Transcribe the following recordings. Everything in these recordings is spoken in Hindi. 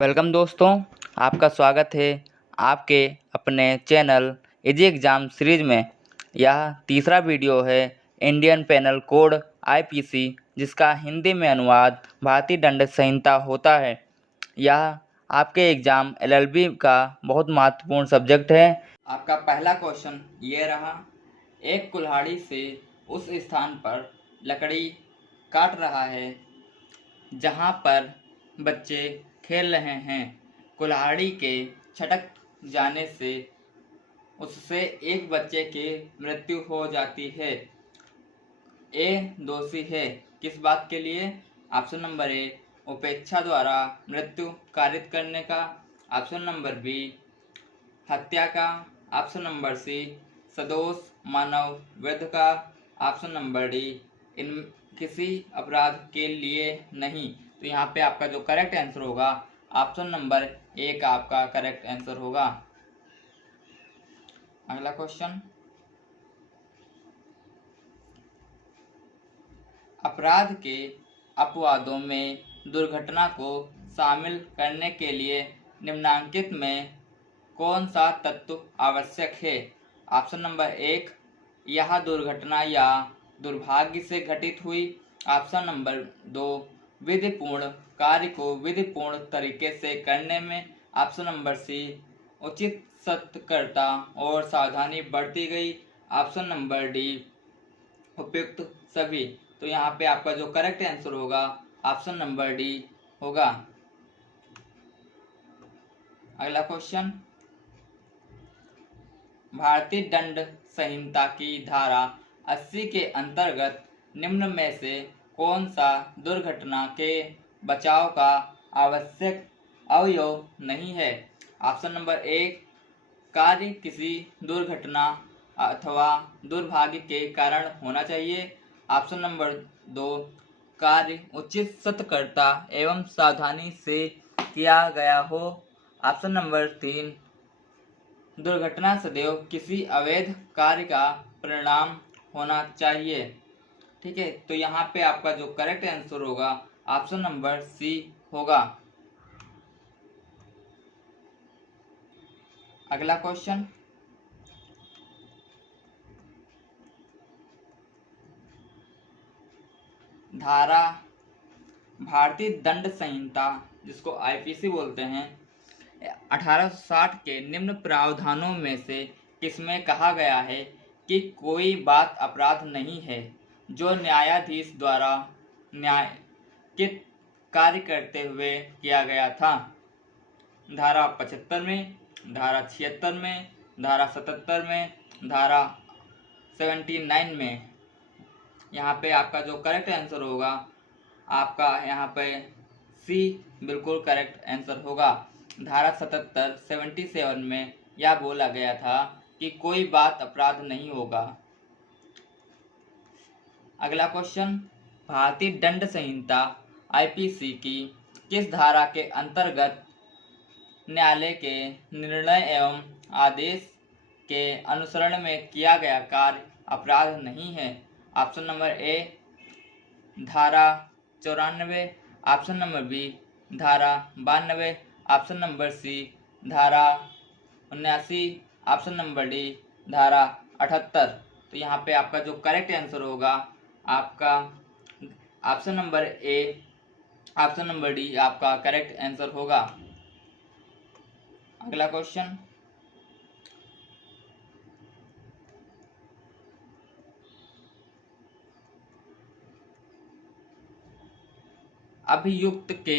वेलकम दोस्तों, आपका स्वागत है आपके अपने चैनल इजी एग्ज़ाम सीरीज़ में। यह तीसरा वीडियो है इंडियन पेनल कोड आईपीसी, जिसका हिंदी में अनुवाद भारतीय दंड संहिता होता है। यह आपके एग्ज़ाम एलएलबी का बहुत महत्वपूर्ण सब्जेक्ट है। आपका पहला क्वेश्चन ये रहा, एक कुल्हाड़ी से उस स्थान पर लकड़ी काट रहा है जहाँ पर बच्चे खेल रहे हैं। कुल्हाड़ी के छटक जाने से उससे एक बच्चे की मृत्यु हो जाती है। ए दोषी है किस बात के लिए? ऑप्शन नंबर ए, उपेक्षा द्वारा मृत्यु कारित करने का। ऑप्शन नंबर बी, हत्या का। ऑप्शन नंबर सी, सदोष मानव वध का। ऑप्शन नंबर डी, इन किसी अपराध के लिए नहीं। तो यहाँ पे आपका जो करेक्ट आंसर होगा ऑप्शन नंबर ए का आपका करेक्ट आंसर होगा। अगला क्वेश्चन, अपराध के अपवादों में दुर्घटना को शामिल करने के लिए निम्नलिखित में कौन सा तत्व आवश्यक है? ऑप्शन नंबर एक, यह दुर्घटना या दुर्भाग्य से घटित हुई। ऑप्शन नंबर दो, विधिपूर्ण कार्य को विधिपूर्ण तरीके से करने में। ऑप्शन नंबर सी, उचित सतर्कता और सावधानी बरती गई। ऑप्शन नंबर डी, उपयुक्त सभी। तो यहाँ पे आपका जो करेक्ट आंसर होगा ऑप्शन नंबर डी होगा। अगला क्वेश्चन, भारतीय दंड संहिता की धारा 80 के अंतर्गत निम्न में से कौन सा दुर्घटना के बचाव का आवश्यक अवयव नहीं है? ऑप्शन नंबर एक, कार्य किसी दुर्घटना अथवा दुर्भाग्य के कारण होना चाहिए। ऑप्शन नंबर दो, कार्य उचित सतर्कता एवं सावधानी से किया गया हो। ऑप्शन नंबर तीन, दुर्घटना सदैव किसी अवैध कार्य का परिणाम होना चाहिए। ठीक है, तो यहाँ पे आपका जो करेक्ट आंसर होगा ऑप्शन नंबर सी होगा। अगला क्वेश्चन, धारा भारतीय दंड संहिता जिसको आईपीसी बोलते हैं 1860 के निम्न प्रावधानों में से किसमें कहा गया है कि कोई बात अपराध नहीं है जो न्यायाधीश द्वारा न्यायिक कार्य करते हुए किया गया था? धारा 75 में, धारा 76 में, धारा 77 में, धारा 79 में। यहाँ पे आपका जो करेक्ट आंसर होगा आपका यहाँ पे सी बिल्कुल करेक्ट आंसर होगा। धारा 77 में यह बोला गया था कि कोई बात अपराध नहीं होगा। अगला क्वेश्चन, भारतीय दंड संहिता आईपीसी की किस धारा के अंतर्गत न्यायालय के निर्णय एवं आदेश के अनुसरण में किया गया कार्य अपराध नहीं है? ऑप्शन नंबर ए, धारा 94। ऑप्शन नंबर बी, धारा 92। ऑप्शन नंबर सी, धारा 79। ऑप्शन नंबर डी, धारा 78। तो यहाँ पे आपका जो करेक्ट आंसर होगा आपका ऑप्शन नंबर ए, ऑप्शन नंबर डी आपका करेक्ट आंसर होगा। अगला क्वेश्चन, अभियुक्त के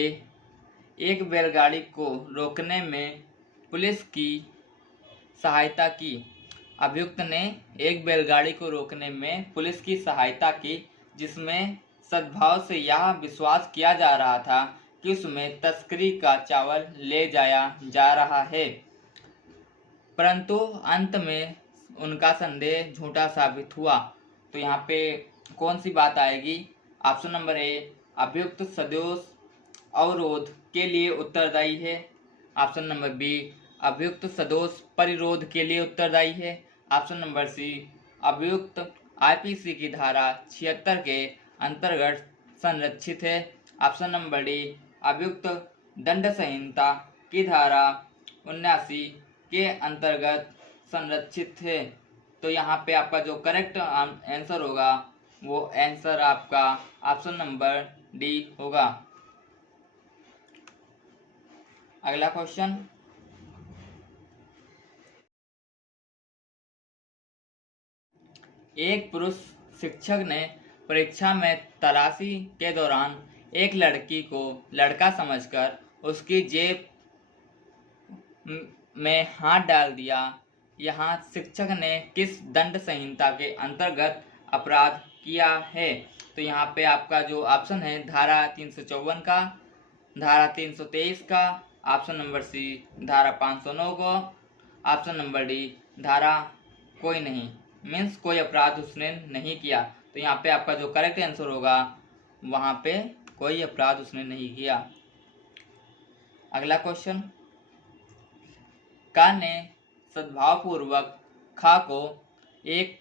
एक बैलगाड़ी को रोकने में पुलिस की सहायता की। अभियुक्त ने एक बैलगाड़ी को रोकने में पुलिस की सहायता की, जिसमें सद्भाव से यह विश्वास किया जा रहा था कि उसमें तस्करी का चावल ले जाया जा रहा है, परंतु अंत में उनका संदेह झूठा साबित हुआ। तो यहाँ पे कौन सी बात आएगी? ऑप्शन नंबर ए, अभियुक्त सदोष अवरोध के लिए उत्तरदायी है। ऑप्शन नंबर बी, अभियुक्त सदोष परिरोध के लिए उत्तरदायी है। ऑप्शन नंबर सी, अभियुक्त आईपीसी की धारा 76 के अंतर्गत संरक्षित है। ऑप्शन नंबर डी, अभियुक्त दंड संहिता की धारा 79 के अंतर्गत संरक्षित है। तो यहाँ पे आपका जो करेक्ट आंसर होगा वो आंसर आपका ऑप्शन नंबर डी होगा। अगला क्वेश्चन, एक पुरुष शिक्षक ने परीक्षा में तलाशी के दौरान एक लड़की को लड़का समझकर उसकी जेब में हाथ डाल दिया। यहाँ शिक्षक ने किस दंड संहिता के अंतर्गत अपराध किया है? तो यहाँ पे आपका जो ऑप्शन है धारा 354 का, धारा 323 का, ऑप्शन नंबर सी धारा 509 को, ऑप्शन नंबर डी धारा कोई नहीं, मीन्स कोई अपराध उसने नहीं किया। तो यहाँ पे आपका जो करेक्ट आंसर होगा वहाँ पे कोई अपराध उसने नहीं किया। अगला क्वेश्चन, का ने सद्भावपूर्वक खा को एक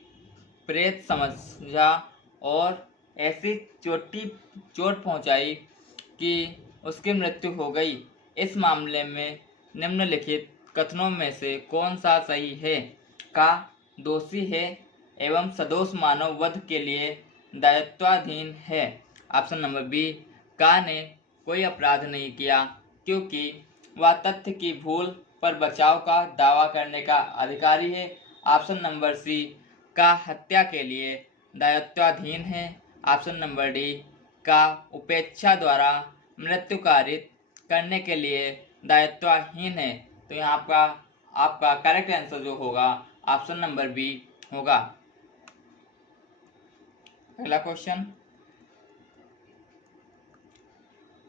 प्रेत समझा और ऐसी चोट पहुंचाई कि उसकी मृत्यु हो गई। इस मामले में निम्नलिखित कथनों में से कौन सा सही है? का दोषी है एवं सदोष मानव वध के लिए दायित्वाधीन है। ऑप्शन नंबर बी, का ने कोई अपराध नहीं किया क्योंकि वह तथ्य की भूल पर बचाव का दावा करने का अधिकारी है। ऑप्शन नंबर सी, का हत्या के लिए दायित्वाधीन है। ऑप्शन नंबर डी, का उपेक्षा द्वारा मृत्यु कारित करने के लिए दायित्वहीन है। तो यहाँ आपका करेक्ट आंसर जो होगा ऑप्शन नंबर बी होगा। अगला क्वेश्चन,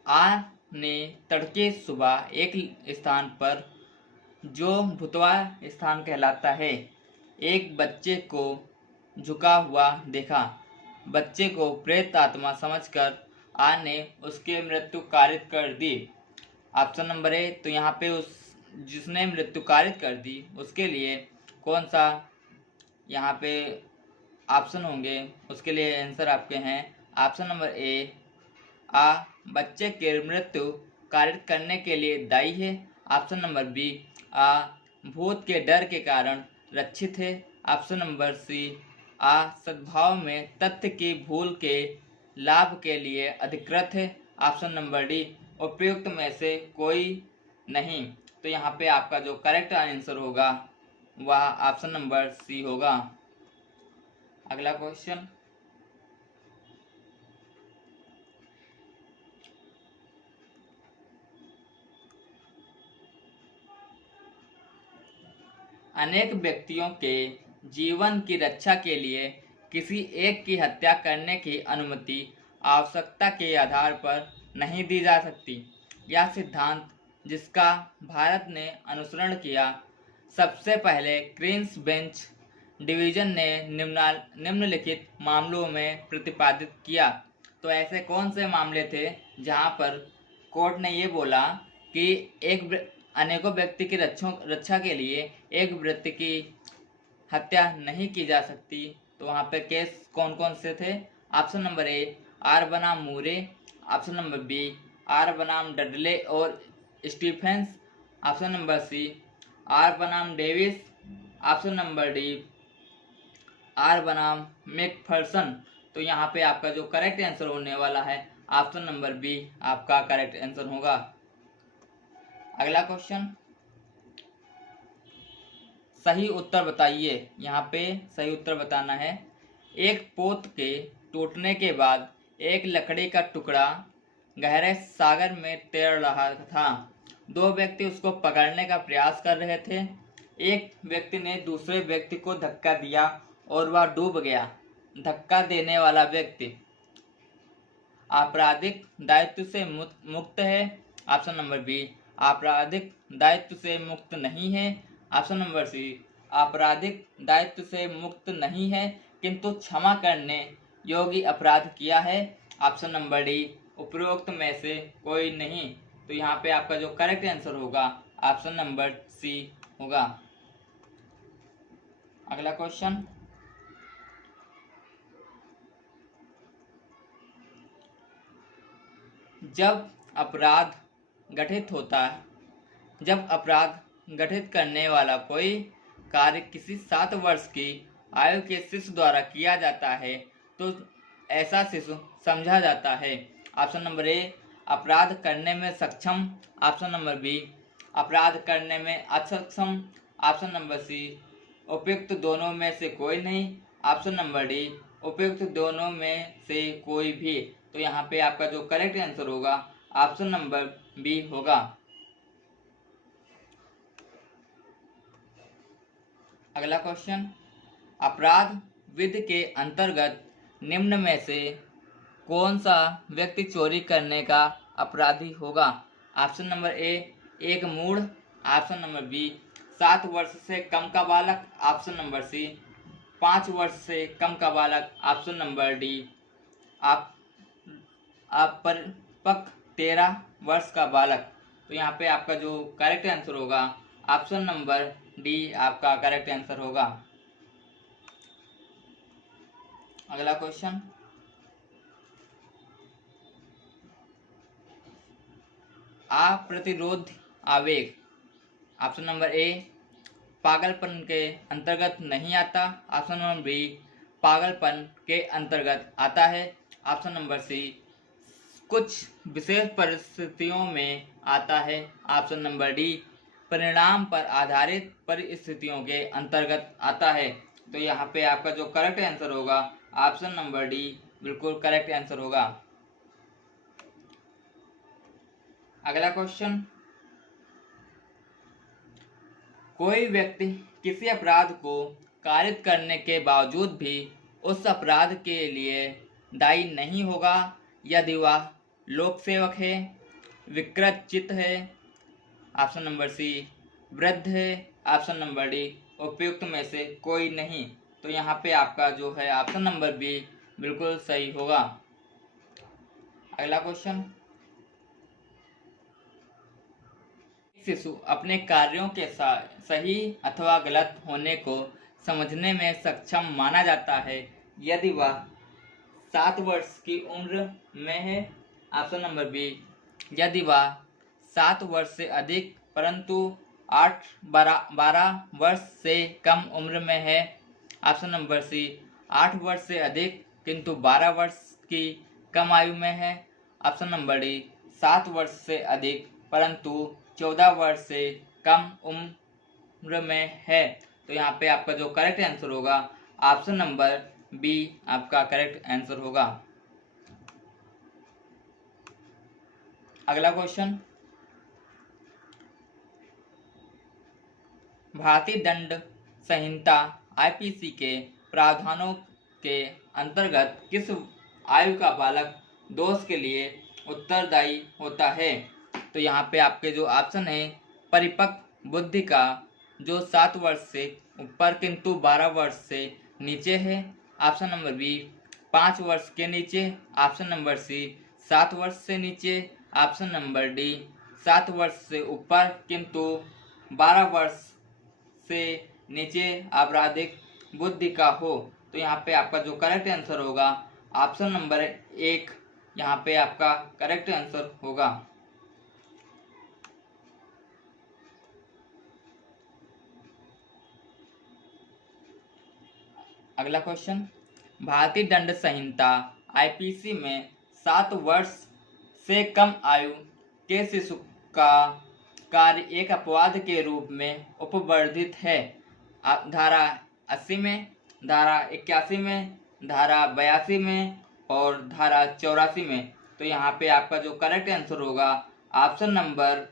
आ ने तड़के सुबह एक स्थान पर जो भुतवा स्थान कहलाता है एक बच्चे को झुका हुआ देखा। बच्चे को प्रेत आत्मा समझकर आ ने उसकी मृत्यु कारित कर दी। ऑप्शन नंबर ए, तो यहाँ पे उस जिसने मृत्यु कारित कर दी उसके लिए कौन सा यहाँ पे ऑप्शन होंगे, उसके लिए आंसर आपके हैं ऑप्शन नंबर ए, आ बच्चे के मृत्यु कारित करने के लिए दायी है। ऑप्शन नंबर बी, आ भूत के डर के कारण रक्षित है। ऑप्शन नंबर सी, आ सद्भाव में तथ्य की भूल के लाभ के लिए अधिकृत है। ऑप्शन नंबर डी, उपयुक्त में से कोई नहीं। तो यहाँ पे आपका जो करेक्ट आंसर होगा वह ऑप्शन नंबर सी होगा। अगला क्वेश्चन, अनेक व्यक्तियों के जीवन की रक्षा के लिए किसी एक की हत्या करने की अनुमति आवश्यकता के आधार पर नहीं दी जा सकती। यह सिद्धांत जिसका भारत ने अनुसरण किया, सबसे पहले क्वींस बेंच डिवीजन ने निम्नलिखित मामलों में प्रतिपादित किया। तो ऐसे कौन से मामले थे जहां पर कोर्ट ने ये बोला कि अनेकों व्यक्ति की रक्षा के लिए एक व्यक्ति की हत्या नहीं की जा सकती? तो वहाँ पे केस कौन कौन से थे? ऑप्शन नंबर ए, आर बनाम Moore. Option number B, R बनाम डडले और Stephens. Option number C, R बनाम Davis. Option number D, R बनाम मैकफर्सन। तो यहाँ पे आपका जो करेक्ट आंसर होने वाला है ऑप्शन नंबर बी आपका करेक्ट आंसर होगा। अगला क्वेश्चन, सही उत्तर बताइए। यहाँ पे सही उत्तर बताना है। एक पोत के टूटने के बाद एक लकड़ी का टुकड़ा गहरे सागर में तैर रहा था। दो व्यक्ति उसको पकड़ने का प्रयास कर रहे थे। एक व्यक्ति ने दूसरे व्यक्ति को धक्का दिया और वह डूब गया। धक्का देने वाला व्यक्ति आपराधिक दायित्व से मुक्त है। ऑप्शन नंबर बी, आपराधिक दायित्व से मुक्त नहीं है। ऑप्शन नंबर सी, आपराधिक दायित्व से मुक्त नहीं है किंतु क्षमा करने योग्य अपराध किया है। ऑप्शन नंबर डी, उपरोक्त में से कोई नहीं। तो यहाँ पे आपका जो करेक्ट आंसर होगा ऑप्शन नंबर सी होगा। अगला क्वेश्चन, जब अपराध गठित होता है। जब अपराध गठित करने वाला कोई कार्य किसी 7 वर्ष की आयु के शिशु द्वारा किया जाता है तो ऐसा शिशु समझा जाता है। ऑप्शन नंबर ए अपराध करने में सक्षम, ऑप्शन नंबर बी अपराध करने में असक्षम, ऑप्शन नंबर सी उपयुक्त दोनों में से कोई नहीं, ऑप्शन नंबर डी उपयुक्त दोनों में से कोई भी। तो यहाँ पे आपका जो करेक्ट आंसर होगा ऑप्शन नंबर बी होगा। अगला क्वेश्चन, अपराध विधि के अंतर्गत निम्न में से कौन सा व्यक्ति चोरी करने का अपराधी होगा? ऑप्शन नंबर ए एक मूढ़, ऑप्शन नंबर बी 7 वर्ष से कम का बालक, ऑप्शन नंबर सी 5 वर्ष से कम का बालक, ऑप्शन नंबर डी अपरिपक्व 13 वर्ष का बालक। तो यहाँ पे आपका जो करेक्ट आंसर होगा ऑप्शन नंबर डी आपका करेक्ट आंसर होगा। अगला क्वेश्चन, अप्रतिरोध आवेग ऑप्शन नंबर ए पागलपन के अंतर्गत नहीं आता, ऑप्शन नंबर बी पागलपन के अंतर्गत आता है, ऑप्शन नंबर सी कुछ विशेष परिस्थितियों में आता है, ऑप्शन नंबर डी परिणाम पर आधारित परिस्थितियों के अंतर्गत आता है। तो यहाँ पे आपका जो करेक्ट आंसर होगा ऑप्शन नंबर डी बिल्कुल करेक्ट आंसर होगा। अगला क्वेश्चन, कोई व्यक्ति किसी अपराध को कारित करने के बावजूद भी उस अपराध के लिए दायी नहीं होगा यदि वह लोक सेवक है, विकृत चित्त है, ऑप्शन नंबर सी वृद्ध है, ऑप्शन नंबर डी उपयुक्त में से कोई नहीं। तो यहाँ पे आपका जो है ऑप्शन नंबर बी बिल्कुल सही होगा। अगला क्वेश्चन, शिशु अपने कार्यों के सही अथवा गलत होने को समझने में सक्षम माना जाता है यदि वह 7 वर्ष की उम्र में है, ऑप्शन नंबर बी यदि वह 7 वर्ष से अधिक परंतु 12 वर्ष से कम उम्र में है, ऑप्शन नंबर सी 8 वर्ष से अधिक किंतु 12 वर्ष की कम आयु में है, ऑप्शन नंबर डी 7 वर्ष से अधिक परंतु 14 वर्ष से कम उम्र में है। तो यहाँ पे आपका जो करेक्ट आंसर होगा ऑप्शन नंबर बी आपका करेक्ट आंसर होगा। अगला क्वेश्चन, भारतीय दंड संहिता आईपीसी के प्रावधानों के अंतर्गत किस आयु का बालक दोष के लिए उत्तरदायी होता है? तो यहाँ पे आपके जो ऑप्शन है परिपक्व बुद्धि का जो 7 वर्ष से ऊपर किंतु 12 वर्ष से नीचे है, ऑप्शन नंबर बी 5 वर्ष के नीचे, ऑप्शन नंबर सी 7 वर्ष से नीचे, ऑप्शन नंबर डी 7 वर्ष से ऊपर किंतु 12 वर्ष से नीचे आपराधिक बुद्धि का हो। तो यहाँ पे आपका जो करेक्ट आंसर होगा ऑप्शन नंबर 1 यहाँ पे आपका करेक्ट आंसर होगा। अगला क्वेश्चन, भारतीय दंड संहिता आईपीसी में 7 वर्ष से कम आयु के शिशु का कार्य एक अपवाद के रूप में उपवर्धित है। धारा 80 में, धारा 81 में, धारा 82 में और धारा 84 में। तो यहाँ पे आपका जो करेक्ट आंसर होगा ऑप्शन नंबर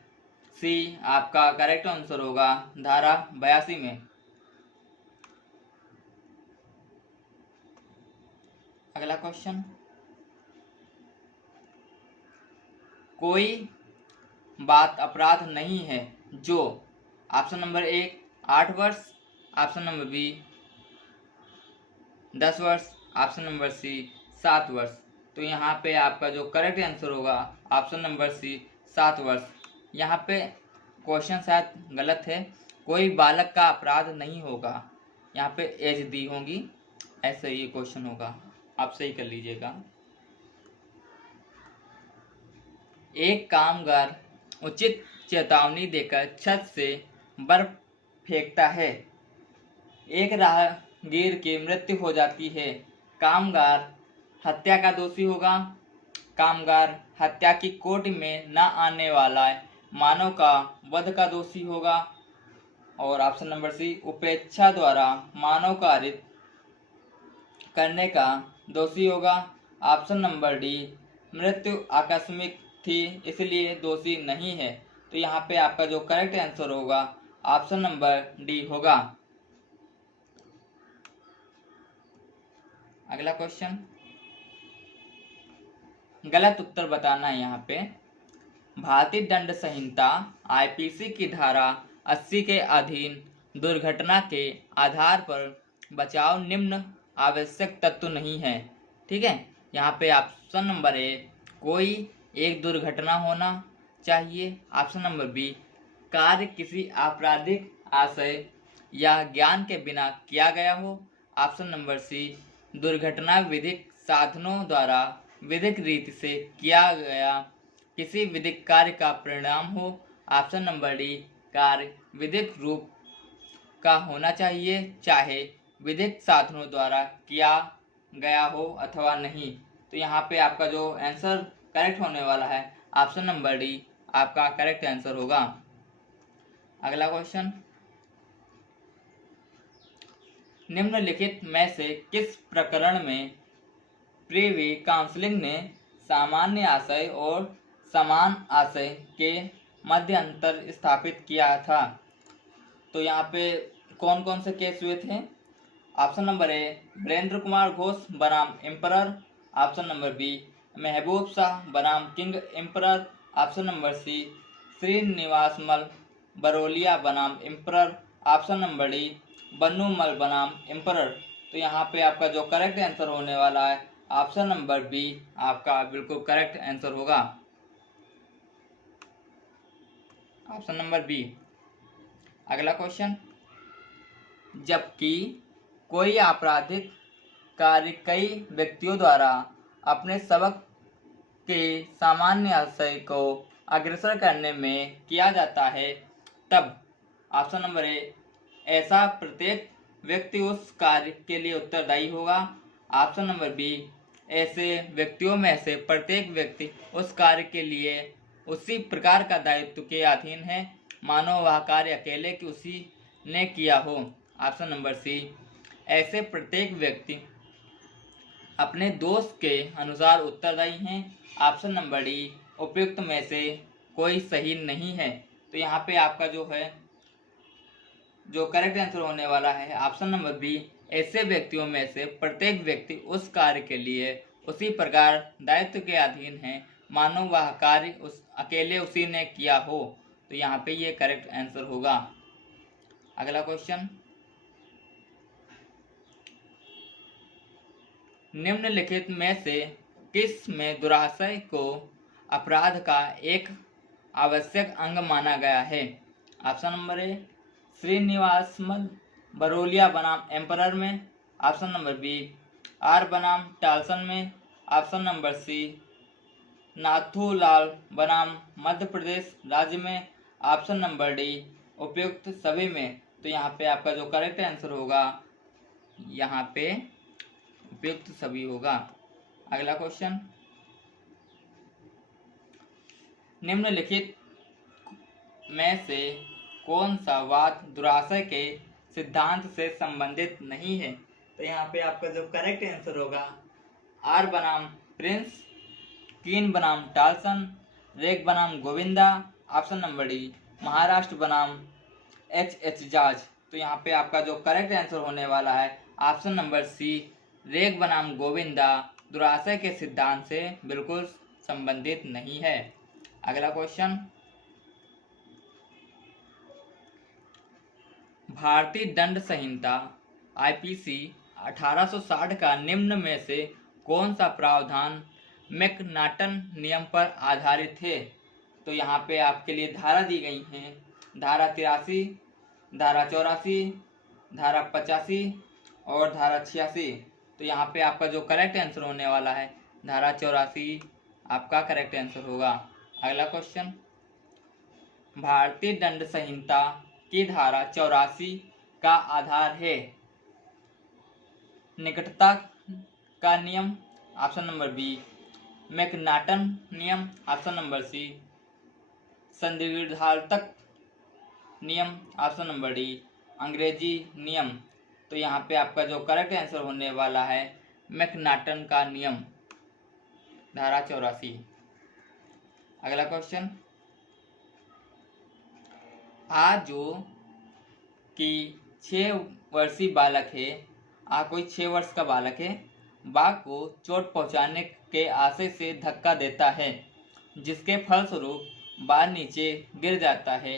सी आपका करेक्ट आंसर होगा धारा 82 में। अगला क्वेश्चन, कोई बात अपराध नहीं है जो ऑप्शन नंबर 1 8 वर्ष, ऑप्शन नंबर बी 10 वर्ष, ऑप्शन नंबर सी 7 वर्ष। तो यहाँ पे आपका जो करेक्ट आंसर होगा ऑप्शन नंबर सी 7 वर्ष। यहाँ पे क्वेश्चन शायद गलत है, कोई बालक का अपराध नहीं होगा, यहाँ पे एज दी होगी, ऐसा ये क्वेश्चन होगा, आप सही कर लीजिएगा। एक कामगार उचित चेतावनी देकर छत से बर्फ फेंकता है। एक राहगीर की मृत्यु हो जाती है। कामगार हत्या का दोषी होगा। कामगार हत्या की कोटि में न आने वाला मानव का वध का दोषी होगा। और ऑप्शन नंबर सी, उपेक्षा द्वारा मानव का हरित करने का दोषी होगा। ऑप्शन नंबर डी, मृत्यु आकस्मिक थी इसलिए दोषी नहीं है। तो यहाँ पे आपका जो करेक्ट आंसर होगा ऑप्शन नंबर डी होगा। अगला क्वेश्चन, गलत उत्तर बताना है यहाँ पे। भारतीय दंड संहिता आईपीसी की धारा 80 के अधीन दुर्घटना के आधार पर बचाव निम्न आवश्यक तत्व नहीं है। ठीक है, यहाँ पे ऑप्शन नंबर ए, कोई एक दुर्घटना होना चाहिए। ऑप्शन नंबर बी, कार्य किसी आपराधिक आशय या ज्ञान के बिना किया गया हो। ऑप्शन नंबर सी, दुर्घटना विधिक साधनों द्वारा विधिक रीति से किया गया किसी विधिक कार्य का परिणाम हो। ऑप्शन नंबर डी, कार्य विधिक रूप का होना चाहिए चाहे विधिक साधनों द्वारा किया गया हो अथवा नहीं। तो यहाँ पे आपका जो आंसर करेक्ट होने वाला है ऑप्शन नंबर डी आपका करेक्ट आंसर होगा। अगला क्वेश्चन, निम्नलिखित में से किस प्रकरण में प्रीवी काउंसिलिंग ने सामान्य आशय और समान आशय के मध्य अंतर स्थापित किया था? तो यहाँ पे कौन कौन से केस हुए थे? Option number A, Virendra Kumar Ghosh बनाम emperor. Option number B, Mehboob Shah बनाम king emperor. Option number C, Srinivasmal Barolia बनाम emperor. Option number D, Bannumal बनाम एम्परर। तो यहाँ पे आपका जो करेक्ट आंसर होने वाला है ऑप्शन नंबर बी आपका बिल्कुल करेक्ट आंसर होगा। Option number B. अगला क्वेश्चन, जबकि कोई आपराधिक कार्य कई व्यक्तियों द्वारा अपने सबक के सामान्य आशय को अग्रसर करने में किया जाता है, तब ऑप्शन नंबर ए, ऐसा प्रत्येक व्यक्ति उस कार्य के लिए उत्तरदायी होगा। ऑप्शन नंबर बी, ऐसे व्यक्तियों में से प्रत्येक व्यक्ति उस कार्य के लिए उसी प्रकार का दायित्व के अधीन है मानो वह कार्य अकेले की उसी ने किया हो। ऑप्शन नंबर सी, ऐसे प्रत्येक व्यक्ति अपने दोस्त के अनुसार उत्तरदायी हैं। ऑप्शन नंबर डी, उपयुक्त में से कोई सही नहीं है। तो यहाँ पे आपका जो है जो करेक्ट आंसर होने वाला है ऑप्शन नंबर बी, ऐसे व्यक्तियों में से प्रत्येक व्यक्ति उस कार्य के लिए उसी प्रकार दायित्व के अधीन है मानो वह कार्य अकेले उसी ने किया हो। तो यहाँ पे ये करेक्ट आंसर होगा। अगला क्वेश्चन, निम्नलिखित में से किस में दुराशय को अपराध का एक आवश्यक अंग माना गया है? ऑप्शन नंबर ए, श्रीनिवासमल बरोलिया बनाम एम्परर में। ऑप्शन नंबर बी, आर बनाम टाल्सन में। ऑप्शन नंबर सी, नाथूलाल बनाम मध्य प्रदेश राज्य में। ऑप्शन नंबर डी, उपयुक्त सभी में। तो यहाँ पे आपका जो करेक्ट आंसर होगा यहाँ पे उपयुक्त सभी होगा। अगला क्वेश्चन, निम्नलिखित में से कौन सा वाद दुराशय के सिद्धांत से संबंधित नहीं है? तो यहाँ पे आपका जो करेक्ट आंसर होगा आर बनाम प्रिंस, कीन बनाम टाल्सन, रेग बनाम Govinda. Option number D, Maharashtra बनाम एच जाज। तो यहाँ पे आपका जो करेक्ट आंसर होने वाला है ऑप्शन नंबर सी, रेग बनाम गोविंदा दुराशय के सिद्धांत से बिल्कुल संबंधित नहीं है। अगला क्वेश्चन, भारतीय दंड संहिता आईपीसी 1860 का निम्न में से कौन सा प्रावधान मैकनाटन नियम पर आधारित है? तो यहाँ पे आपके लिए धारा दी गई हैं, धारा 83, धारा 84, धारा 85 और धारा 86। तो यहाँ पे आपका जो करेक्ट आंसर होने वाला है धारा 84 आपका करेक्ट आंसर होगा। अगला क्वेश्चन, भारतीय दंड संहिता की धारा 84 का आधार है? निकटता का नियम, ऑप्शन नंबर बी। मैकनाटन नियम, ऑप्शन नंबर सी। संधिविधार्थक नियम, ऑप्शन नंबर डी। अंग्रेजी नियम। तो यहाँ पे आपका जो करेक्ट आंसर होने वाला है मैकनाटन का नियम, धारा 84। अगला क्वेश्चन, आज जो कि 6 वर्षीय बालक है, कोई 6 वर्ष का बालक है, बाघ को चोट पहुंचाने के आशय से धक्का देता है, जिसके फलस्वरूप बाघ नीचे गिर जाता है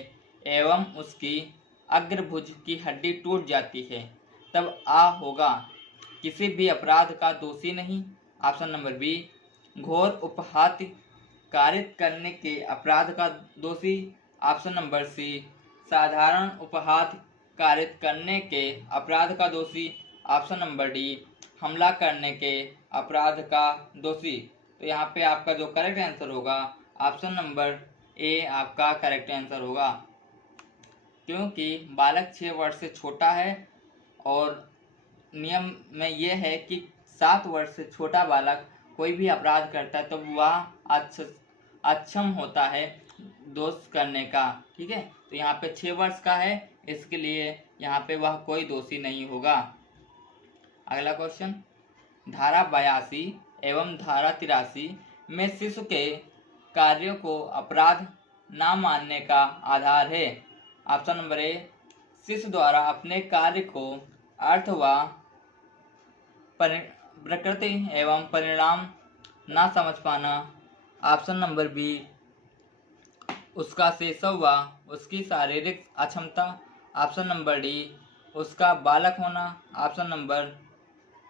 एवं उसकी अग्रभुज की हड्डी टूट जाती है, तब आ होगा किसी भी अपराध का दोषी नहीं। ऑप्शन नंबर बी, घोर उपहाति कारित करने के अपराध का दोषी। ऑप्शन नंबर सी, साधारण उपहात कारित करने के अपराध का दोषी। ऑप्शन नंबर डी, हमला करने के अपराध का दोषी। तो यहाँ पे आपका जो करेक्ट आंसर होगा ऑप्शन नंबर ए आपका करेक्ट आंसर होगा, क्योंकि बालक 6 वर्ष से छोटा है और नियम में यह है कि 7 वर्ष से छोटा बालक कोई भी अपराध करता है तो वह अक्षम होता है दोष करने का। ठीक है, तो यहाँ पे 6 वर्ष का है, इसके लिए यहाँ पे वह कोई दोषी नहीं होगा। अगला क्वेश्चन, धारा 82 एवं धारा 83 में शिशु के कार्यों को अपराध न मानने का आधार है। ऑप्शन नंबर ए, शिशु द्वारा अपने कार्य को अर्थ व प्रकृति एवं परिणाम न समझ पाना। ऑप्शन नंबर बी, उसका शैशव व उसकी शारीरिक अक्षमता। ऑप्शन नंबर डी, उसका बालक होना। ऑप्शन नंबर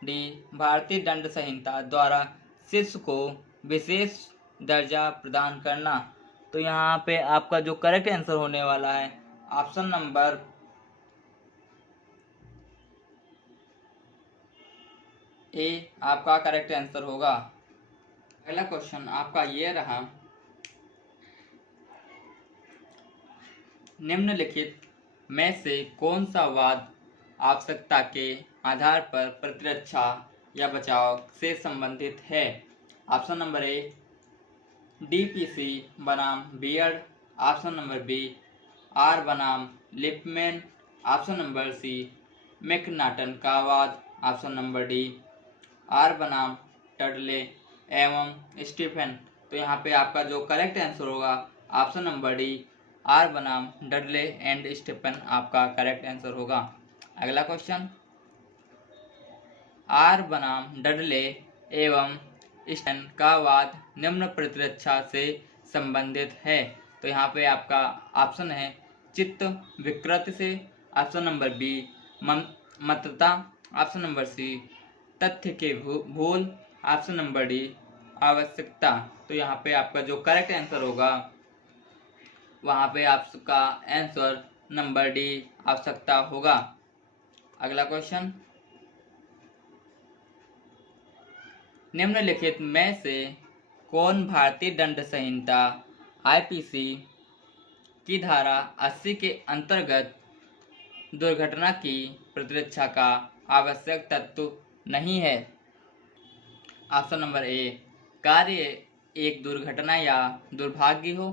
डी, भारतीय दंड संहिता द्वारा शिशु को विशेष दर्जा प्रदान करना। तो यहाँ पे आपका जो करेक्ट आंसर होने वाला है ऑप्शन नंबर ए आपका करेक्ट आंसर होगा। अगला क्वेश्चन आपका ये रहा, निम्नलिखित में से कौन सा वाद आवश्यकता के आधार पर प्रतिरक्षा या बचाव से संबंधित है। ऑप्शन नंबर ए, डीपीसी बनाम Beard. Option number B, R बनाम Lipman. Option number C, McNaghten का वाद। ऑप्शन नंबर डी, आर बनाम टडले एवं स्टीफन। तो यहाँ पे आपका जो करेक्ट आंसर होगा ऑप्शन नंबर डी, आर बनाम डडले एंड स्टीफन आपका करेक्ट आंसर होगा। अगला क्वेश्चन, आर बनाम डडले एवं स्टीफन का वाद निम्न प्रतिरक्षा से संबंधित है। तो यहाँ पे आपका ऑप्शन है चित्त विकृति से। ऑप्शन नंबर बी, मतता। ऑप्शन नंबर सी, तथ्य के भूल। ऑप्शन नंबर डी, आवश्यकता। तो यहाँ पे आपका जो करेक्ट आंसर होगा वहाँ पे आपका आंसर नंबर डी आवश्यकता होगा। अगला क्वेश्चन, निम्नलिखित में से कौन भारतीय दंड संहिता आईपीसी की धारा 80 के अंतर्गत दुर्घटना की प्रतिरक्षा का आवश्यक तत्व नहीं है। ऑप्शन नंबर ए, कार्य एक दुर्घटना या दुर्भाग्य हो।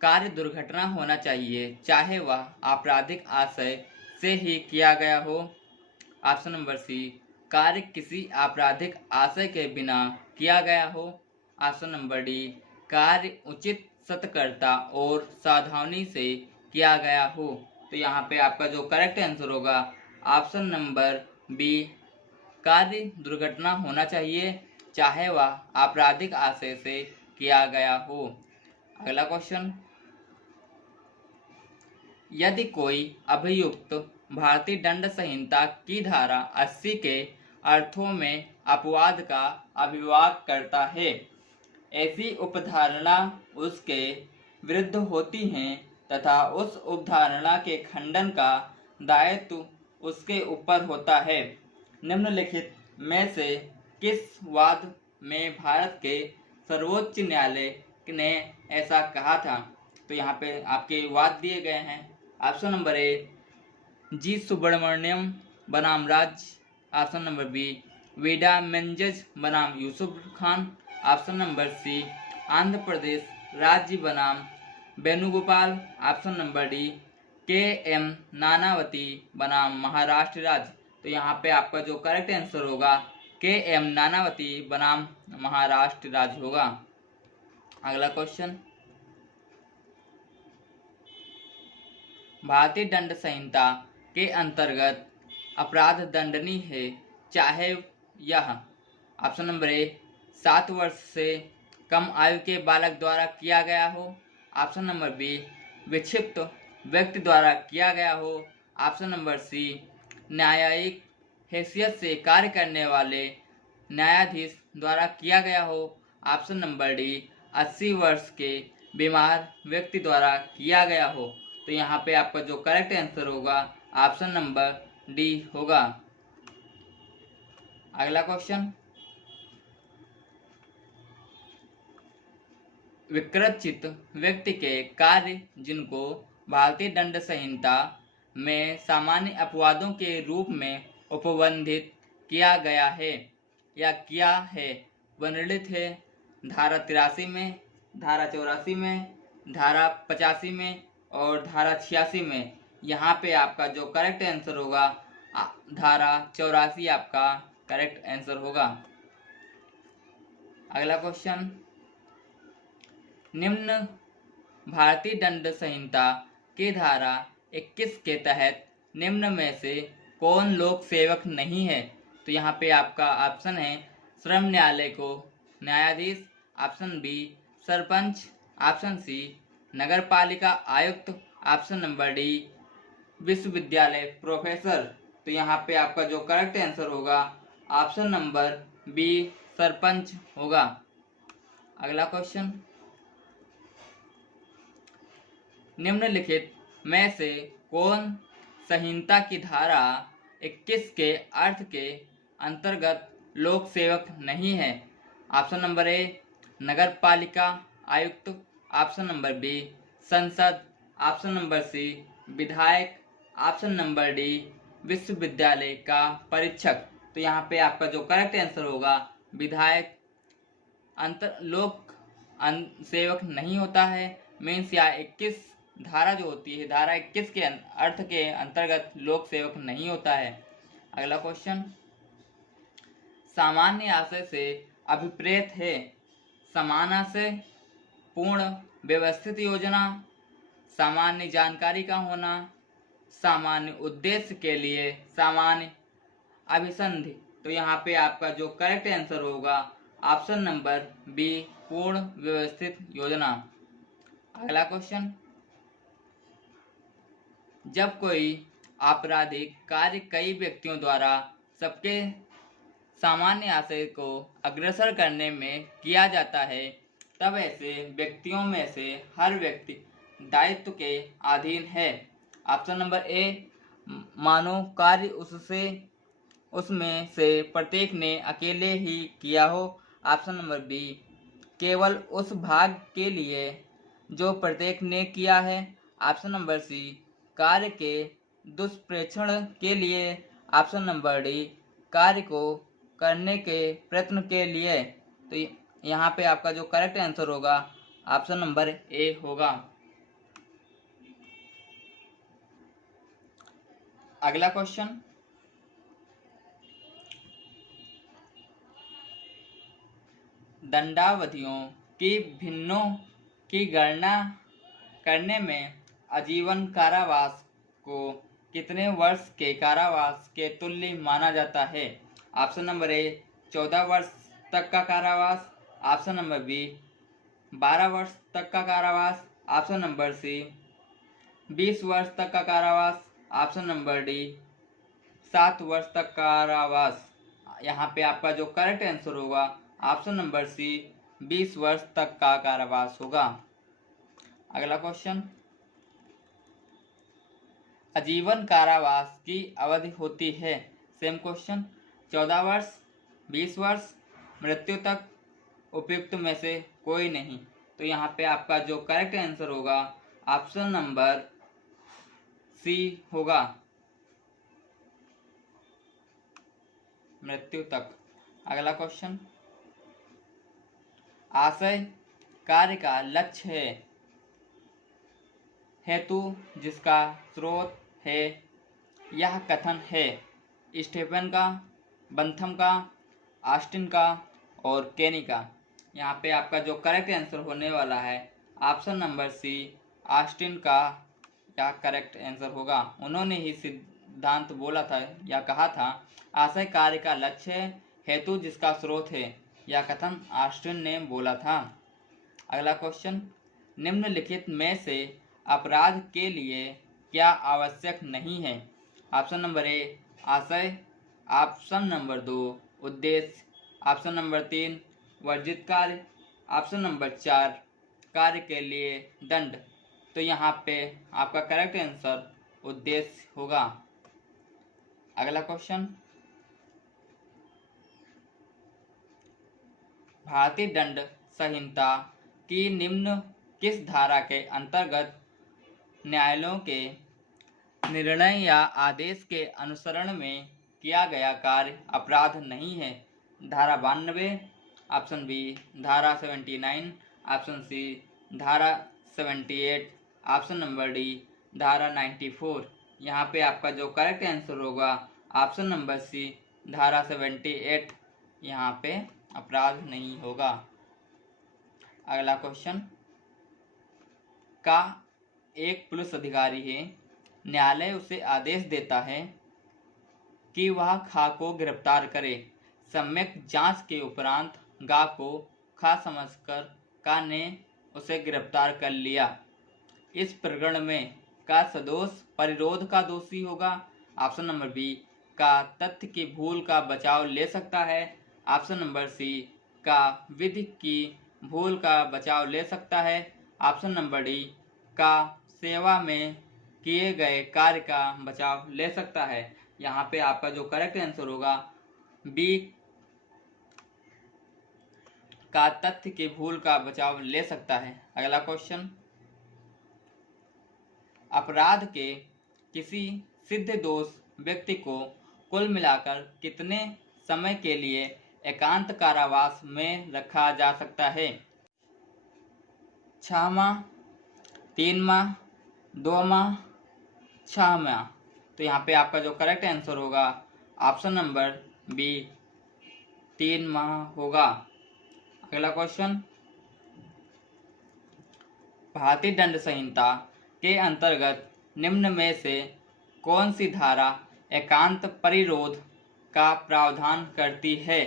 कार्य दुर्घटना होना चाहिए चाहे वह आपराधिक आशय से ही किया गया हो। ऑप्शन नंबर सी, कार्य किसी आपराधिक आशय के बिना किया गया हो। ऑप्शन नंबर डी, कार्य उचित सतर्कता और सावधानी से किया गया हो। तो यहाँ पे आपका जो करेक्ट आंसर होगा ऑप्शन नंबर बी, कार्य दुर्घटना होना चाहिए चाहे वह आपराधिक आशय से किया गया हो। अगला क्वेश्चन, यदि कोई अभियुक्त भारतीय दंड संहिता की धारा 80 के अर्थों में अपवाद का अभिवाद करता है, ऐसी उपधारणा उसके विरुद्ध होती हैं तथा उस उपधारणा के खंडन का दायित्व उसके ऊपर होता है। निम्नलिखित में से किस वाद में भारत के सर्वोच्च न्यायालय ने ऐसा कहा था। तो यहाँ पे आपके वाद दिए गए हैं। Option number A G Subramaniam बनाम राज। Option number B Veeda Menezes बनाम Yusuf Khan. Option number C Andhra Pradesh राज्य बनाम Venugopal. Option number D K M Nanavati बनाम महाराष्ट्र राज्य। तो यहाँ पे आपका जो करेक्ट आंसर होगा के एम नानावती बनाम महाराष्ट्र राज्य होगा। अगला क्वेश्चन, भारतीय दंड संहिता के अंतर्गत अपराध दंडनीय है चाहे यह ऑप्शन नंबर ए 7 वर्ष से कम आयु के बालक द्वारा किया गया हो। ऑप्शन नंबर बी विक्षिप्त व्यक्ति द्वारा किया गया हो। ऑप्शन नंबर सी न्यायिक हैसियत से कार्य करने वाले न्यायाधीश द्वारा किया गया हो। ऑप्शन नंबर डी 80 वर्ष के बीमार व्यक्ति द्वारा किया गया हो। तो यहाँ पे आपका जो करेक्ट आंसर होगा ऑप्शन नंबर डी होगा। अगला क्वेश्चन, विकृत व्यक्ति के कार्य जिनको भारतीय दंड संहिता में सामान्य अपवादों के रूप में उपबंधित किया गया है या किया है वर्णित है धारा 83 में, धारा 84 में, धारा 85 में और धारा 86 में। यहाँ पे आपका जो करेक्ट आंसर होगा धारा 84 आपका करेक्ट आंसर होगा। अगला क्वेश्चन, निम्न भारतीय दंड संहिता की धारा 21 के तहत निम्न में से कौन लोक सेवक नहीं है। तो यहाँ पे आपका ऑप्शन है श्रम न्यायालय को न्यायाधीश, option B sarpanch, option C नगर पालिका आयुक्त, ऑप्शन नंबर डी विश्वविद्यालय प्रोफेसर। तो यहाँ पे आपका जो करेक्ट आंसर होगा ऑप्शन नंबर बी सरपंच होगा। अगला क्वेश्चन, निम्नलिखित में से कौन संहिता की धारा 21 के अर्थ के अंतर्गत लोक सेवक नहीं है। ऑप्शन नंबर ए नगर पालिका आयुक्त, ऑप्शन नंबर बी संसद, ऑप्शन नंबर सी विधायक, ऑप्शन नंबर डी विश्वविद्यालय का परीक्षक। तो यहाँ पे आपका जो करेक्ट आंसर होगा विधायक लोक सेवक नहीं होता है। मीन्स या 21 धारा जो होती है धारा 21 के अर्थ के अंतर्गत लोक सेवक नहीं होता है। अगला क्वेश्चन, सामान्य आशय से अभिप्रेत है समानाशय, पूर्ण व्यवस्थित योजना, सामान्य जानकारी का होना, सामान्य उद्देश्य के लिए सामान्य अभिसंधि। तो यहाँ पे आपका जो करेक्ट आंसर होगा ऑप्शन नंबर बी पूर्ण व्यवस्थित योजना। अगला क्वेश्चन, जब कोई आपराधिक कार्य कई व्यक्तियों द्वारा सबके सामान्य आशय को अग्रसर करने में किया जाता है तब ऐसे व्यक्तियों में से हर व्यक्ति दायित्व के अधीन है। ऑप्शन नंबर ए मानो कार्य उसमें से प्रत्येक ने अकेले ही किया हो। ऑप्शन नंबर बी केवल उस भाग के लिए जो प्रत्येक ने किया है। ऑप्शन नंबर सी कार्य के दुष्प्रेक्षण के लिए। ऑप्शन नंबर डी कार्य को करने के प्रयत्न के लिए। तो यहाँ पे आपका जो करेक्ट आंसर होगा ऑप्शन नंबर ए होगा। अगला क्वेश्चन, दंडावधियों की भिन्नों की गणना करने में आजीवन कारावास को कितने वर्ष के कारावास के तुल्य माना जाता है। ऑप्शन नंबर ए 14 वर्ष तक का कारावास, ऑप्शन नंबर बी 12 वर्ष तक का कारावास, ऑप्शन नंबर सी 20 वर्ष तक का कारावास, ऑप्शन नंबर डी 7 वर्ष तक कारावास। यहाँ पे आपका जो करेक्ट आंसर होगा ऑप्शन नंबर सी 20 वर्ष तक का कारावास होगा। अगला क्वेश्चन, आजीवन कारावास की अवधि होती है सेम क्वेश्चन 14 वर्ष, 20 वर्ष, मृत्यु तक, उपयुक्त में से कोई नहीं। तो यहाँ पे आपका जो करेक्ट आंसर होगा ऑप्शन नंबर सी होगा, मृत्यु तक। अगला क्वेश्चन, आशय कार्य का लक्ष्य है, हेतु जिसका स्रोत है। यह कथन है स्टीफन का, बंथम का, ऑस्टिन का और केनी का। यहाँ पे आपका जो करेक्ट आंसर होने वाला है ऑप्शन नंबर सी, ऑस्टिन का या करेक्ट आंसर होगा। उन्होंने ही सिद्धांत बोला था या कहा था, आशय कार्य का लक्ष्य है, हेतु जिसका स्रोत है। यह कथन ऑस्टिन ने बोला था। अगला क्वेश्चन, निम्नलिखित में से अपराध के लिए क्या आवश्यक नहीं है। ऑप्शन नंबर ए आशय, ऑप्शन नंबर 2 उद्देश्य, ऑप्शन नंबर 3 वर्जित कार्य, ऑप्शन नंबर 4 कार्य के लिए दंड। तो यहाँ पे आपका करेक्ट आंसर उद्देश्य होगा। अगला क्वेश्चन, भारतीय दंड संहिता की निम्न किस धारा के अंतर्गत न्यायालयों के निर्णय या आदेश के अनुसरण में किया गया कार्य अपराध नहीं है। धारा 92, ऑप्शन बी धारा 79, ऑप्शन सी धारा 78, ऑप्शन नंबर डी धारा 94। यहाँ पे आपका जो करेक्ट आंसर होगा ऑप्शन नंबर सी धारा 78, यहाँ पे अपराध नहीं होगा। अगला क्वेश्चन, का एक पुलिस अधिकारी है, न्यायालय उसे आदेश देता है कि वह खा को गिरफ्तार करे। सम्यक जांच के उपरांत गा को खा समझकर का ने उसे गिरफ्तार कर लिया। इस प्रकरण में का सदोष परिरोध का दोषी होगा। ऑप्शन नंबर बी का तथ्य की भूल का बचाव ले सकता है। ऑप्शन नंबर सी का विधि की भूल का बचाव ले सकता है। ऑप्शन नंबर डी का सेवा में किए गए कार्य का बचाव ले सकता है। यहाँ पे आपका जो करेक्ट आंसर होगा बी का तथ्य की भूल का बचाव ले सकता है। अगला क्वेश्चन, अपराध के किसी सिद्ध दोष व्यक्ति को कुल मिलाकर कितने समय के लिए एकांत कारावास में रखा जा सकता है। 6 माह, 3 माह, 2 माह, 6 माह। तो यहाँ पे आपका जो करेक्ट आंसर होगा ऑप्शन नंबर बी 3 माह होगा। अगला क्वेश्चन, भारतीय दंड संहिता के अंतर्गत निम्न में से कौन सी धारा एकांत परिरोध का प्रावधान करती है।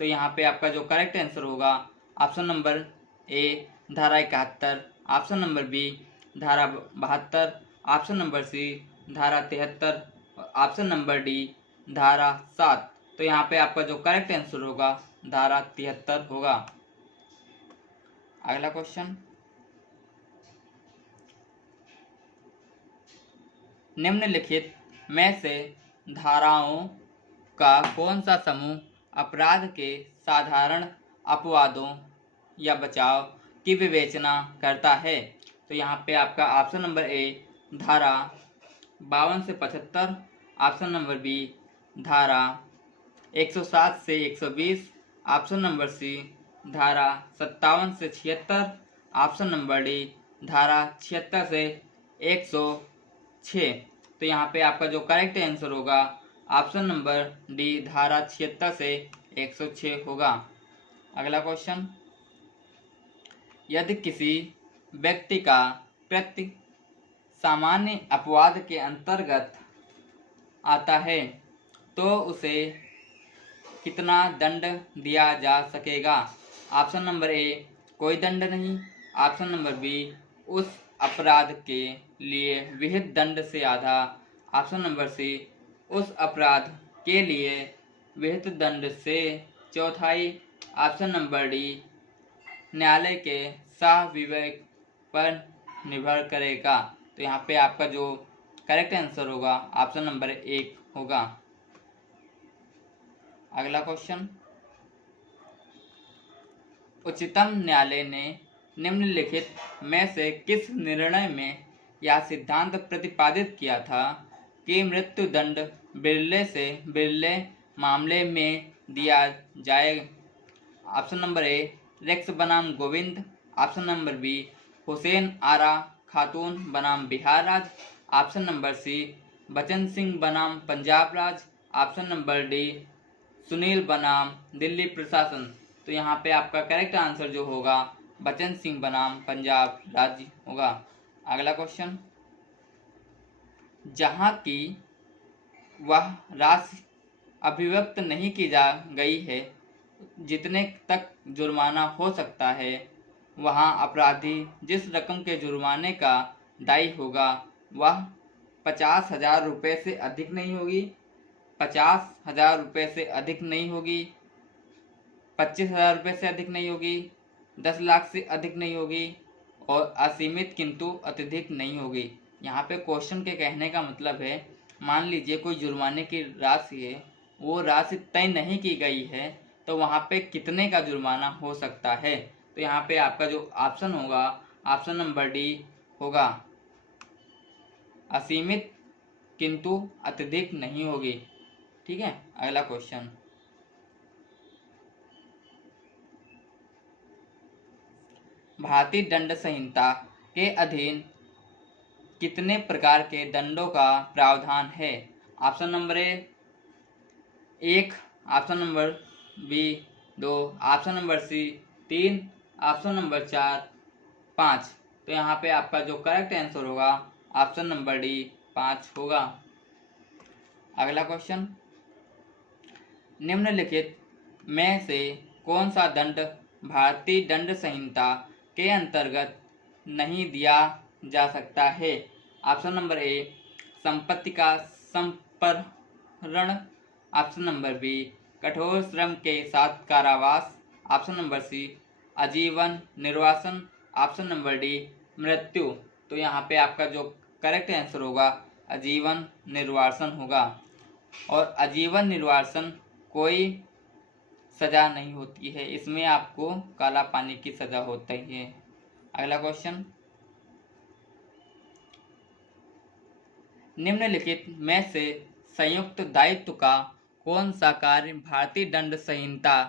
तो यहाँ पे आपका जो करेक्ट आंसर होगा ऑप्शन नंबर ए धारा 71, ऑप्शन नंबर बी धारा 72, ऑप्शन नंबर सी धारा 73, ऑप्शन नंबर डी धारा 7। तो यहाँ पे आपका जो करेक्ट आंसर होगा धारा 73 होगा। अगला क्वेश्चन, निम्नलिखित में से धाराओं का कौन सा समूह अपराध के साधारण अपवादों या बचाव की विवेचना करता है। तो यहाँ पे आपका ऑप्शन नंबर ए धारा 52 से 75, ऑप्शन नंबर बी धारा 107 से 120, ऑप्शन नंबर सी धारा 57 से 76, ऑप्शन नंबर डी धारा 76 से 106। तो यहाँ पे आपका जो करेक्ट आंसर होगा ऑप्शन नंबर डी धारा 76 से 106 होगा। अगला क्वेश्चन, यदि किसी व्यक्ति का कृत्य सामान्य अपवाद के अंतर्गत आता है तो उसे कितना दंड दिया जा सकेगा। ऑप्शन नंबर ए कोई दंड नहीं, ऑप्शन नंबर बी उस अपराध के लिए विहित दंड से आधा, ऑप्शन नंबर सी उस अपराध के लिए विहित दंड से चौथाई, ऑप्शन नंबर डी न्यायालय के साविवेक पर निर्भर करेगा। तो यहाँ पे आपका जो करेक्ट आंसर होगा ऑप्शन नंबर 1 होगा। अगला क्वेश्चन, उच्चतम न्यायालय ने निम्नलिखित में से किस निर्णय में यह सिद्धांत प्रतिपादित किया था कि मृत्युदंड बिरले से बिरले मामले में दिया जाए? ऑप्शन नंबर ए रेक्स बनाम Govind, option number B Hussain Ara Khatoon बनाम बिहार राज, option number C Bachan Singh बनाम पंजाब राज, ऑप्शन नंबर डी सुनील बनाम दिल्ली प्रशासन। तो यहाँ पे आपका करेक्ट आंसर जो होगा बचन सिंह बनाम पंजाब राज्य होगा। अगला क्वेश्चन, जहाँ की वह राशि अभिव्यक्त नहीं की जा गई है जितने तक जुर्माना हो सकता है, वहाँ अपराधी जिस रकम के जुर्माने का दायी होगा वह 50,000 रुपये से अधिक नहीं होगी, 50,000 रुपये से अधिक नहीं होगी, 25,000 रुपये से अधिक नहीं होगी, 10 लाख से अधिक नहीं होगी और असीमित किंतु अत्यधिक नहीं होगी। यहाँ पे क्वेश्चन के कहने का मतलब है, मान लीजिए कोई जुर्माने की राशि है, वो राशि तय नहीं की गई है, तो वहाँ पे कितने का जुर्माना हो सकता है? तो यहाँ पे आपका जो ऑप्शन होगा ऑप्शन नंबर डी होगा, असीमित किंतु अत्यधिक नहीं होगी। ठीक है, अगला क्वेश्चन, भारतीय दंड संहिता के अधीन कितने प्रकार के दंडों का प्रावधान है? Option number A 1, option number B 2, option number C 3, option number 4, 5। तो यहाँ पे आपका जो करेक्ट आंसर होगा ऑप्शन नंबर डी 5 होगा। अगला क्वेश्चन, निम्नलिखित में से कौन सा दंड भारतीय दंड संहिता के अंतर्गत नहीं दिया जा सकता है? ऑप्शन नंबर ए संपत्ति का संपहरण, ऑप्शन नंबर बी कठोर श्रम के साथ कारावास, ऑप्शन नंबर सी आजीवन निर्वासन, ऑप्शन नंबर डी मृत्यु। तो यहाँ पे आपका जो करेक्ट आंसर होगा आजीवन निर्वासन होगा। और आजीवन निर्वासन कोई सजा नहीं होती है, इसमें आपको काला पानी की सजा होती है। अगला क्वेश्चन, निम्नलिखित में से संयुक्त दायित्व का कौन सा कार्य भारतीय दंड संहिता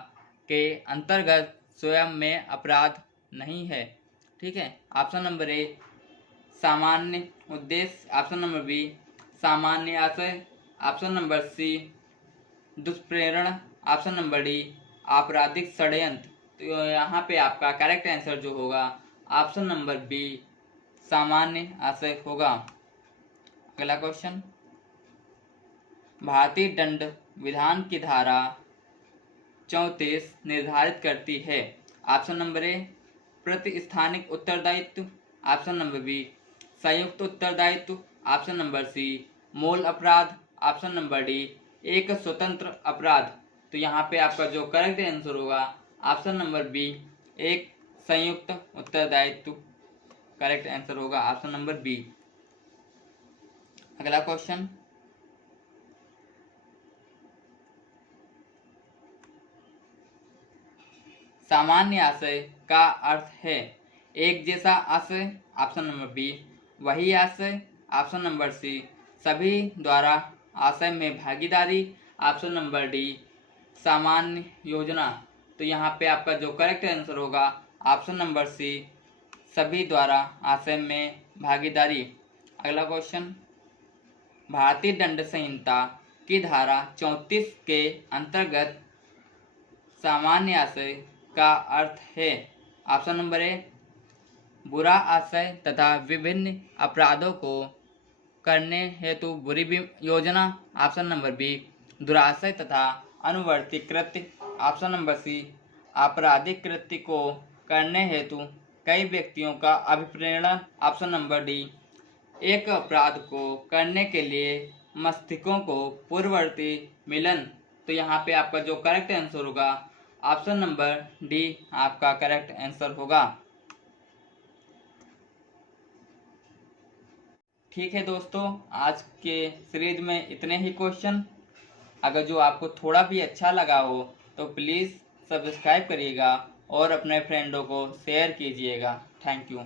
के अंतर्गत स्वयं में अपराध नहीं है? ठीक है, ऑप्शन नंबर ए सामान्य उद्देश्य, ऑप्शन नंबर बी सामान्य आशय, ऑप्शन नंबर सी दुष्प्रेरण, ऑप्शन नंबर डी आपराधिक षड्यंत्र। तो यहाँ पे आपका करेक्ट आंसर जो होगा ऑप्शन नंबर बी सामान्य आशय होगा। अगला क्वेश्चन, भारतीय दंड विधान की धारा 34 निर्धारित करती है? ऑप्शन नंबर ए प्रतिस्थानिक उत्तरदायित्व, ऑप्शन नंबर बी संयुक्त उत्तरदायित्व, ऑप्शन नंबर सी मूल अपराध, ऑप्शन नंबर डी एक स्वतंत्र अपराध। तो यहाँ पे आपका जो करेक्ट आंसर होगा ऑप्शन नंबर बी एक संयुक्त उत्तरदायित्व करेक्ट आंसर होगा, ऑप्शन नंबर बी। अगला क्वेश्चन, सामान्य आशय का अर्थ है एक जैसा आशय, ऑप्शन नंबर बी वही आशय, ऑप्शन नंबर सी सभी द्वारा आशय में भागीदारी, ऑप्शन नंबर डी सामान्य योजना। तो यहाँ पे आपका जो करेक्ट आंसर होगा ऑप्शन नंबर सी सभी द्वारा आशय में भागीदारी। अगला क्वेश्चन, भारतीय दंड संहिता की धारा 34 के अंतर्गत सामान्य आशय का अर्थ है? ऑप्शन नंबर ए बुरा आशय तथा विभिन्न अपराधों को करने हेतु बुरी योजना, ऑप्शन नंबर बी दुराशय तथा अनुवर्ती कृत्य, ऑप्शन नंबर सी आपराधिक कृत्य को करने हेतु कई व्यक्तियों का अभिप्रेरण, ऑप्शन नंबर डी एक अपराध को करने के लिए मस्तिष्कों को पूर्ववर्ती मिलन। तो यहाँ पे आपका जो करेक्ट आंसर होगा ऑप्शन नंबर डी आपका करेक्ट आंसर होगा। ठीक है दोस्तों, आज के सीरीज में इतने ही क्वेश्चन। अगर जो आपको थोड़ा भी अच्छा लगा हो तो प्लीज़ सब्सक्राइब करिएगा और अपने फ्रेंडों को शेयर कीजिएगा। Thank you.